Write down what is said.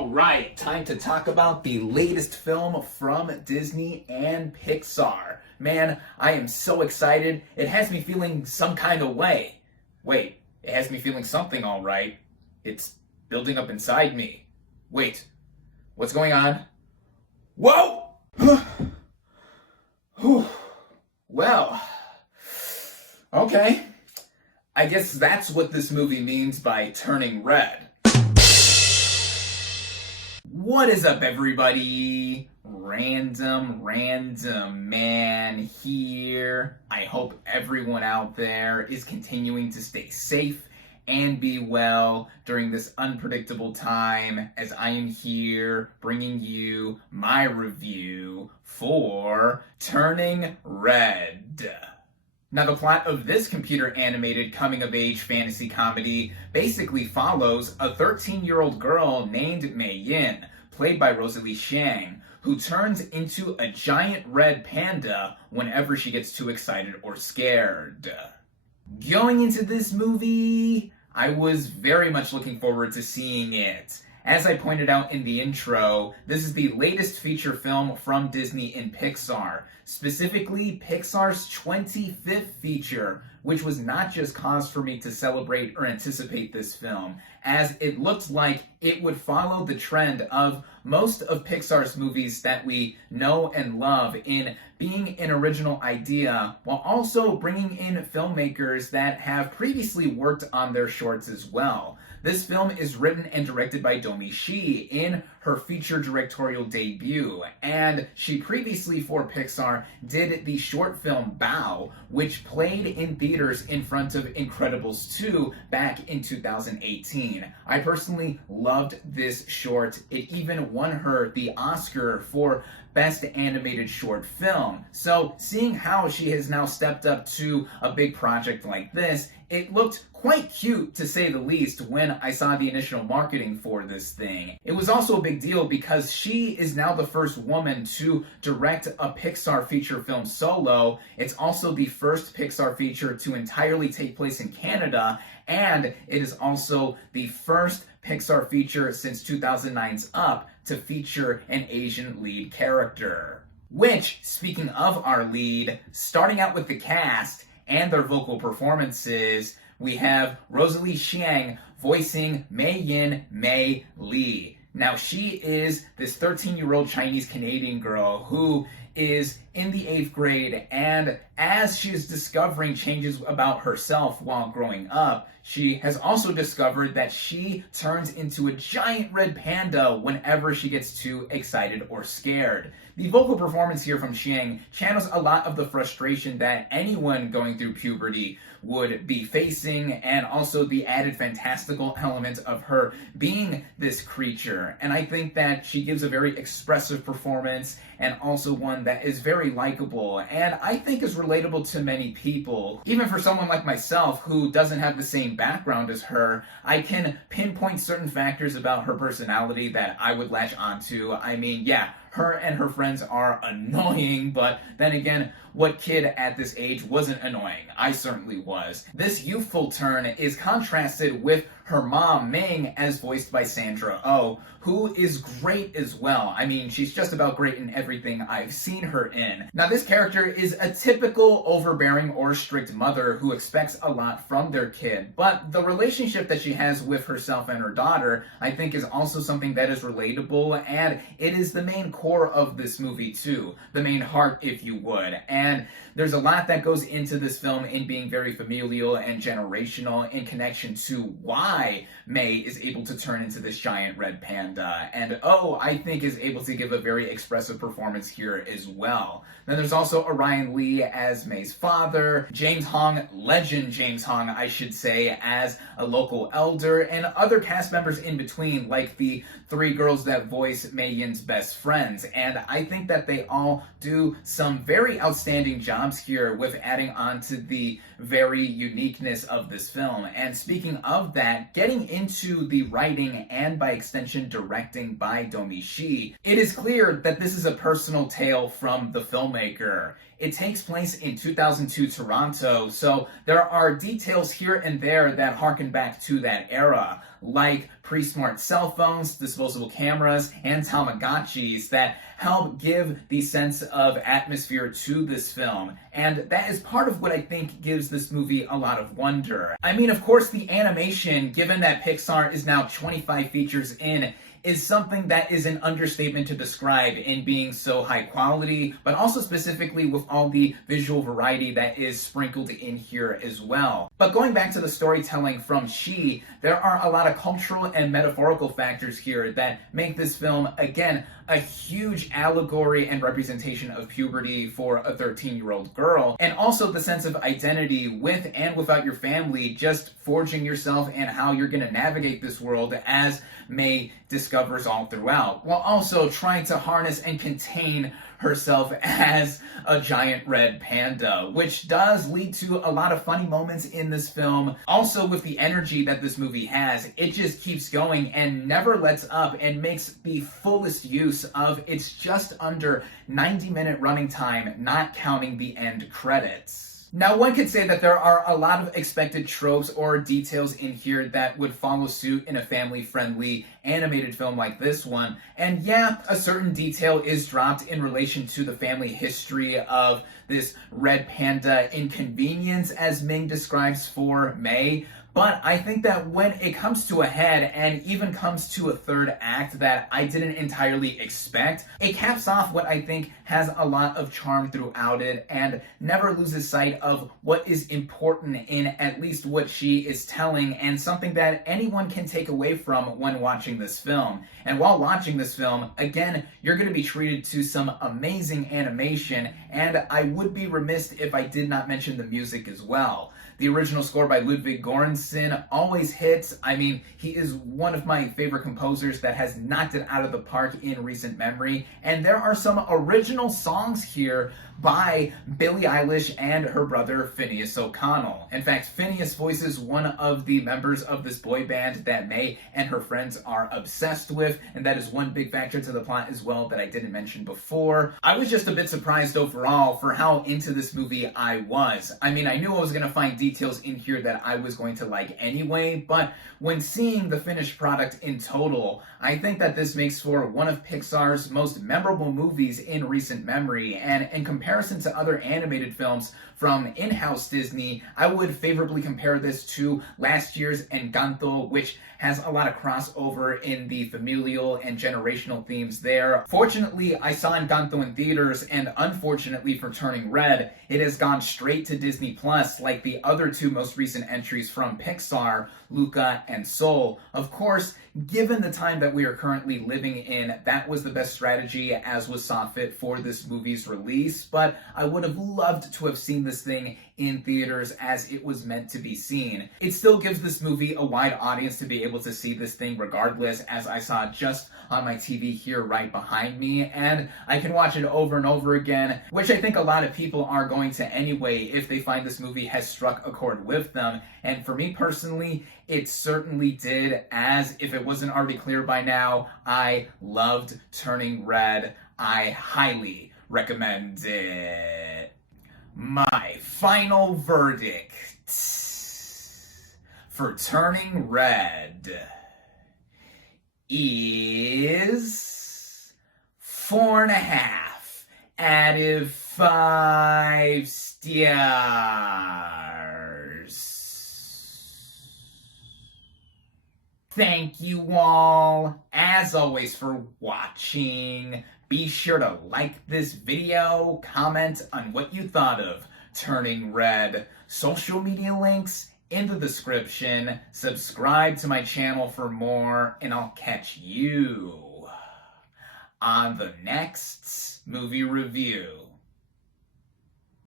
Alright, time to talk about the latest film from Disney and Pixar. Man, I am so excited. It has me feeling some kind of way. Wait, it has me feeling something alright. It's building up inside me. Wait, what's going on? Whoa! Well, okay. I guess that's what this movie means by turning red. What is up, everybody? Random Man here. I hope everyone out there is continuing to stay safe and be well during this unpredictable time, as I am here bringing you my review for Turning Red. Now, the plot of this computer-animated coming-of-age fantasy comedy basically follows a 13-year-old girl named Mei Yin, played by Rosalie Chiang, who turns into a giant red panda whenever she gets too excited or scared. Going into this movie, I was very much looking forward to seeing it. As I pointed out in the intro, this is the latest feature film from Disney and Pixar, specifically Pixar's 25th feature, which was not just cause for me to celebrate or anticipate this film, as it looked like it would follow the trend of most of Pixar's movies that we know and love in being an original idea, while also bringing in filmmakers that have previously worked on their shorts as well. This film is written and directed by Domee Shi in her feature directorial debut, and she previously for Pixar did the short film Bao, which played in theaters in front of Incredibles 2 back in 2018. I personally loved this short. It even won her the Oscar for Best Animated Short Film. So seeing how she has now stepped up to a big project like this, it looked quite cute, to say the least, when I saw the initial marketing for this thing. It was also a big deal because she is now the first woman to direct a Pixar feature film solo. It's also the first Pixar feature to entirely take place in Canada, and it is also the first Pixar feature since 2009's Up to feature an Asian lead character. Which, speaking of our lead, starting out with the cast and their vocal performances, we have Rosalie Chiang voicing Mei Yin Mei Li. Now, she is this 13-year-old Chinese-Canadian girl who is in the 8th grade, and as she is discovering changes about herself while growing up, she has also discovered that she turns into a giant red panda whenever she gets too excited or scared. The vocal performance here from Chiang channels a lot of the frustration that anyone going through puberty would be facing, and also the added fantastical element of her being this creature. And I think that she gives a very expressive performance, and also one that is very likable, and I think is relatable to many people. Even for someone like myself who doesn't have the same background as her, I can pinpoint certain factors about her personality that I would latch onto. I mean, yeah, her and her friends are annoying, but then again, what kid at this age wasn't annoying? I certainly was. This youthful turn is contrasted with her mom, Ming, as voiced by Sandra Oh, who is great as well. I mean, she's just about great in everything I've seen her in. Now, this character is a typical overbearing or strict mother who expects a lot from their kid, but the relationship that she has with herself and her daughter, I think, is also something that is relatable, and it is the main core of this movie too, the main heart, if you would. And there's a lot that goes into this film in being very familial and generational in connection to why Mei is able to turn into this giant red panda. And Oh, I think, is able to give a very expressive performance here as well. Then there's also Orion Lee as Mei's father, James Hong, legend James Hong, I should say, as a local elder, and other cast members in between, like the 3 girls that voice Mei Yin's best friends. And I think that they all do some very outstanding jobs here with adding on to the very uniqueness of this film. And speaking of that, getting into the writing and by extension directing by Domee Shi, it is clear that this is a personal tale from the filmmaker. it takes place in 2002 Toronto, so there are details here and there that harken back to that era, like pre-smart cell phones, disposable cameras, and Tamagotchis that help give the sense of atmosphere to this film. And that is part of what I think gives this movie a lot of wonder. I mean, of course, the animation, given that Pixar is now 25 features in, is something that is an understatement to describe in being so high quality, but also specifically with all the visual variety that is sprinkled in here as well. But going back to the storytelling from She, there are a lot of cultural and metaphorical factors here that make this film, again, a huge allegory and representation of puberty for a 13-year-old girl, and also the sense of identity with and without your family, just forging yourself and how you're going to navigate this world as May discovers all throughout, while also trying to harness and contain herself as a giant red panda, which does lead to a lot of funny moments in this film. Also, with the energy that this movie has, it just keeps going and never lets up and makes the fullest use of its just under 90-minute running time, not counting the end credits. Now, one could say that there are a lot of expected tropes or details in here that would follow suit in a family-friendly animated film like this one. And yeah, a certain detail is dropped in relation to the family history of this red panda inconvenience, as Ming describes for May. But I think that when it comes to a head and even comes to a third act that I didn't entirely expect, it caps off what I think has a lot of charm throughout it and never loses sight of what is important in at least what she is telling, and something that anyone can take away from when watching this film. And while watching this film, again, you're going to be treated to some amazing animation, and I would be remiss if I did not mention the music as well. The original score by Ludwig Göransson always hits. I mean, he is one of my favorite composers that has knocked it out of the park in recent memory. And there are some original songs here by Billie Eilish and her brother Phineas O'Connell. In fact, Phineas voices one of the members of this boy band that May and her friends are obsessed with, and that is one big factor to the plot as well that I didn't mention before. I was just a bit surprised overall for how into this movie I was. I mean, I knew I was going to find details in here that I was going to like anyway, but when seeing the finished product in total, I think that this makes for one of Pixar's most memorable movies in recent memory, and in comparison to other animated films from in-house Disney, I would favorably compare this to last year's Encanto, which has a lot of crossover in the familial and generational themes there. Fortunately, I saw Encanto in theaters, and unfortunately for Turning Red, it has gone straight to Disney Plus, like the other two most recent entries from Pixar, Luca and Soul. Of course, given the time that we are currently living in, that was the best strategy as was saw fit for this movie's release, but I would have loved to have seen this thing in theaters as it was meant to be seen. It still gives this movie a wide audience to be able to see this thing regardless, as I saw just on my TV here right behind me, and I can watch it over and over again, which I think a lot of people are going to anyway if they find this movie has struck a chord with them. And for me personally, it certainly did, as if it wasn't already clear by now, I loved Turning Red. I highly recommend it. My final verdict for Turning Red is 4.5 out of 5 stars. Thank you all, as always, for watching. Be sure to like this video, comment on what you thought of Turning Red. Social media links in the description. Subscribe to my channel for more, and I'll catch you on the next movie review.